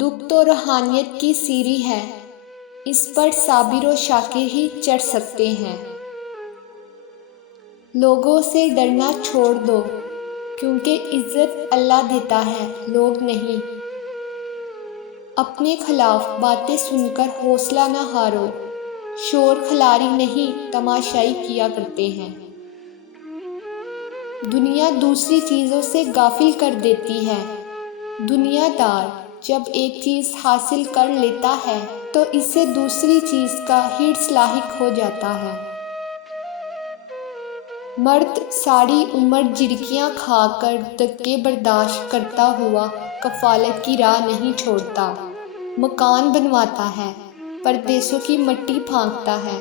دکھ تو روحانیت کی سیڑھی ہے، اس پر صابر و شاکر ہی چڑھ سکتے ہیں۔ لوگوں سے ڈرنا چھوڑ دو، کیونکہ عزت اللہ دیتا ہے، لوگ نہیں۔ اپنے خلاف باتیں سن کر حوصلہ نہ ہارو، شور خلاری نہیں تماشائی کیا کرتے ہیں۔ دنیا دوسری چیزوں سے غافل کر دیتی ہے۔ دنیا دار جب ایک چیز حاصل کر لیتا ہے تو اسے دوسری چیز کا ہرس لاحق ہو جاتا ہے۔ مرد ساری عمر جھڑکیاں کھا کر دھکے برداشت کرتا ہوا کفالت کی راہ نہیں چھوڑتا، مکان بنواتا ہے، پردیسوں کی مٹی پھانکتا ہے۔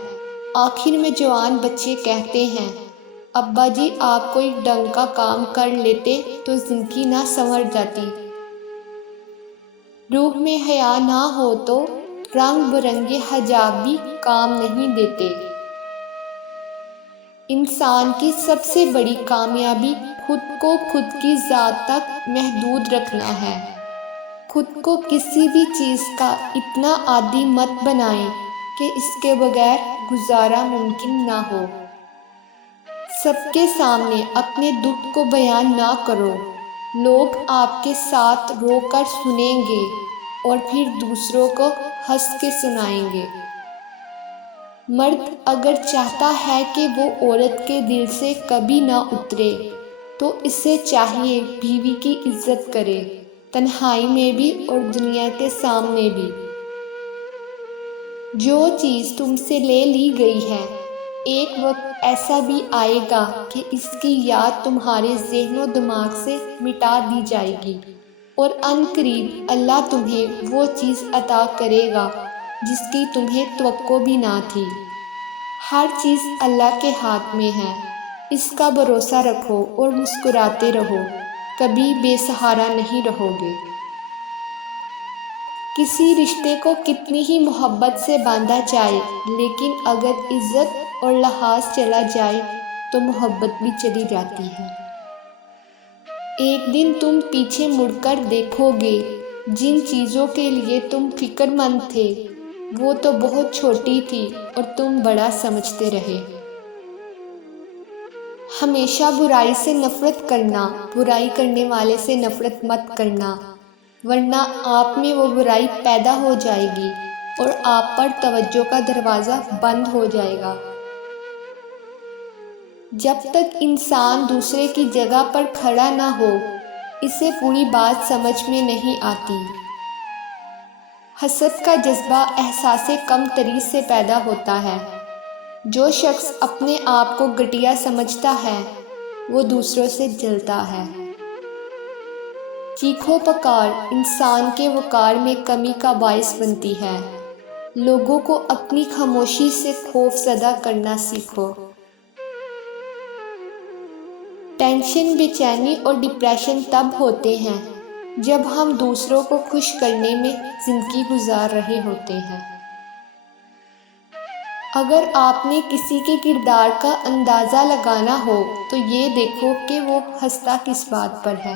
آخر میں جوان بچے کہتے ہیں، ابا جی آپ کوئی ڈنگ کا کام کر لیتے تو زندگی نہ سنور جاتی۔ روح میں حیا نہ ہو تو رنگ برنگے حجاب بھی کام نہیں دیتے۔ انسان کی سب سے بڑی کامیابی خود کو خود کی ذات تک محدود رکھنا ہے۔ خود کو کسی بھی چیز کا اتنا عادی مت بنائیں کہ اس کے بغیر گزارا ممکن نہ ہو۔ سب کے سامنے اپنے دکھ کو بیان نہ کرو، لوگ آپ کے ساتھ رو کر سنیں گے اور پھر دوسروں کو ہنس کے سنائیں گے۔ مرد اگر چاہتا ہے کہ وہ عورت کے دل سے کبھی نہ اترے تو اسے چاہیے بیوی کی عزت کرے، تنہائی میں بھی اور دنیا کے سامنے بھی۔ جو چیز تم سے لے لی گئی ہے، ایک وقت ایسا بھی آئے گا کہ اس کی یاد تمہارے ذہن و دماغ سے مٹا دی جائے گی، اور عنقریب اللہ تمہیں وہ چیز عطا کرے گا جس کی تمہیں توقع بھی نہ تھی۔ ہر چیز اللہ کے ہاتھ میں ہے، اس کا بھروسہ رکھو اور مسکراتے رہو، کبھی بے سہارا نہیں رہو گے۔ کسی رشتے کو کتنی ہی محبت سے باندھا جائے، لیکن اگر عزت اور لحاظ چلا جائے تو محبت بھی چلی جاتی ہے۔ ایک دن تم پیچھے مڑ کر دیکھو گے، جن چیزوں کے لیے تم فکر مند تھے وہ تو بہت چھوٹی تھی اور تم بڑا سمجھتے رہے۔ ہمیشہ برائی سے نفرت کرنا، برائی کرنے والے سے نفرت مت کرنا، ورنہ آپ میں وہ برائی پیدا ہو جائے گی اور آپ پر توجہ کا دروازہ بند ہو جائے گا۔ جب تک انسان دوسرے کی جگہ پر کھڑا نہ ہو، اسے پوری بات سمجھ میں نہیں آتی۔ حسد کا جذبہ احساس کم تری سے پیدا ہوتا ہے۔ جو شخص اپنے آپ کو گھٹیا سمجھتا ہے وہ دوسروں سے جلتا ہے۔ چیخو پکار انسان کے وقار میں کمی کا باعث بنتی ہے۔ لوگوں کو اپنی خاموشی سے خوف زدہ کرنا سیکھو۔ ٹینشن، بے چینی اور ڈپریشن تب ہوتے ہیں جب ہم دوسروں کو خوش کرنے میں زندگی گزار رہے ہوتے ہیں۔ اگر آپ نے کسی کے کردار کا اندازہ لگانا ہو تو یہ دیکھو کہ وہ ہنستا کس بات پر ہے۔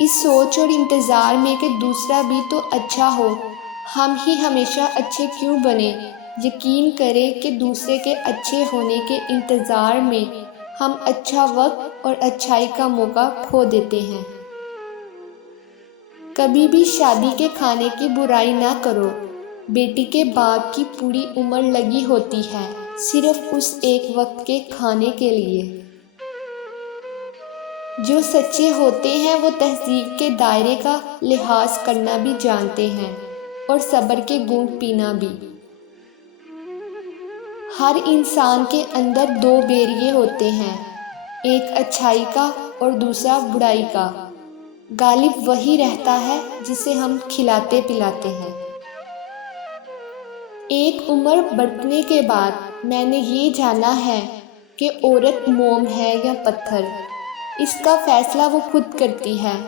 اس سوچ اور انتظار میں کہ دوسرا بھی تو اچھا ہو، ہم ہی ہمیشہ اچھے کیوں بنیں؟ یقین کریں کہ دوسرے کے اچھے ہونے کے انتظار میں ہم اچھا وقت اور اچھائی کا موقع کھو دیتے ہیں۔ کبھی بھی شادی کے کھانے کی برائی نہ کرو۔ بیٹی کے باپ کی پوری عمر لگی ہوتی ہے صرف اس ایک وقت کے کھانے کے لیے۔ جو سچے ہوتے ہیں وہ تہذیب کے دائرے کا لحاظ کرنا بھی جانتے ہیں اور صبر کے گھونٹ پینا بھی۔ ہر انسان کے اندر دو بیریے ہوتے ہیں، ایک اچھائی کا اور دوسرا برائی کا۔ غالب وہی رہتا ہے جسے ہم کھلاتے پلاتے ہیں۔ ایک عمر بڑھنے کے بعد میں نے یہ جانا ہے کہ عورت موم ہے یا پتھر، اس کا فیصلہ وہ خود کرتی ہے۔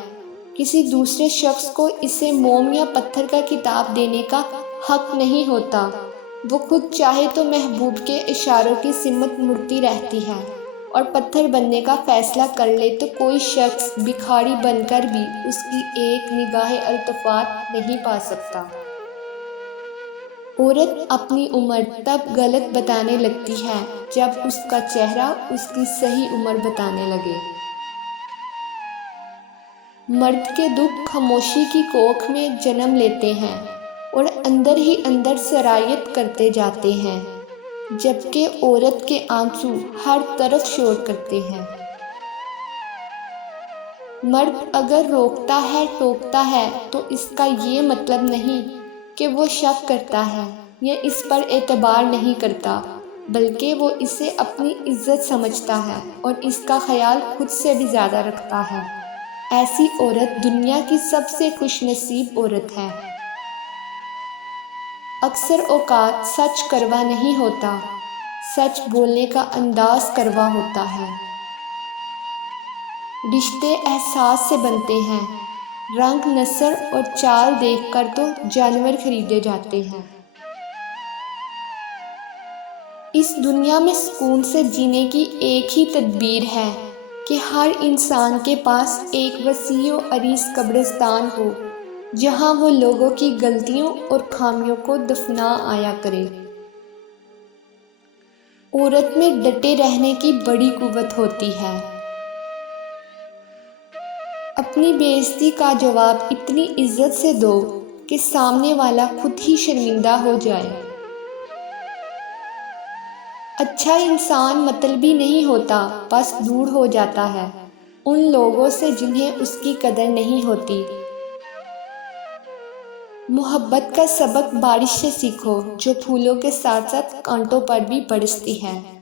کسی دوسرے شخص کو اسے موم یا پتھر کا خطاب دینے کا حق نہیں ہوتا۔ وہ خود چاہے تو محبوب کے اشاروں کی سمت مڑتی رہتی ہے۔ اور پتھر بننے کا فیصلہ کر لے تو کوئی شخص بھکاری بن کر بھی اس کی ایک نگاہ التفات نہیں پا سکتا۔ عورت اپنی عمر تب غلط بتانے لگتی ہے جب اس کا چہرہ اس کی صحیح عمر بتانے لگے۔ مرد کے دکھ خاموشی کی کوکھ میں جنم لیتے ہیں اور اندر ہی اندر سرایت کرتے جاتے ہیں، جبکہ عورت کے آنسو ہر طرف شور کرتے ہیں۔ مرد اگر روکتا ہے ٹوکتا ہے تو اس کا یہ مطلب نہیں کہ وہ شک کرتا ہے یا اس پر اعتبار نہیں کرتا، بلکہ وہ اسے اپنی عزت سمجھتا ہے اور اس کا خیال خود سے بھی زیادہ رکھتا ہے۔ ایسی عورت دنیا کی سب سے خوش نصیب عورت ہے۔ اکثر اوقات سچ کڑوا نہیں ہوتا، سچ بولنے کا انداز کڑوا ہوتا ہے۔ رشتے احساس سے بنتے ہیں، رنگ نسل اور چال دیکھ کر تو جانور خریدے جاتے ہیں۔ اس دنیا میں سکون سے جینے کی ایک ہی تدبیر ہے کہ ہر انسان کے پاس ایک وسیع و عریض قبرستان ہو جہاں وہ لوگوں کی غلطیوں اور خامیوں کو دفنا آیا کرے۔ عورت میں ڈٹے رہنے کی بڑی قوت ہوتی ہے۔ اپنی بے عزتی کا جواب اتنی عزت سے دو کہ سامنے والا خود ہی شرمندہ ہو جائے۔ اچھا انسان مطلبی نہیں ہوتا، بس دور ہو جاتا ہے ان لوگوں سے جنہیں اس کی قدر نہیں ہوتی۔ محبت کا سبق بارش سے سیکھو جو پھولوں کے ساتھ ساتھ کانٹوں پر بھی برستی ہے۔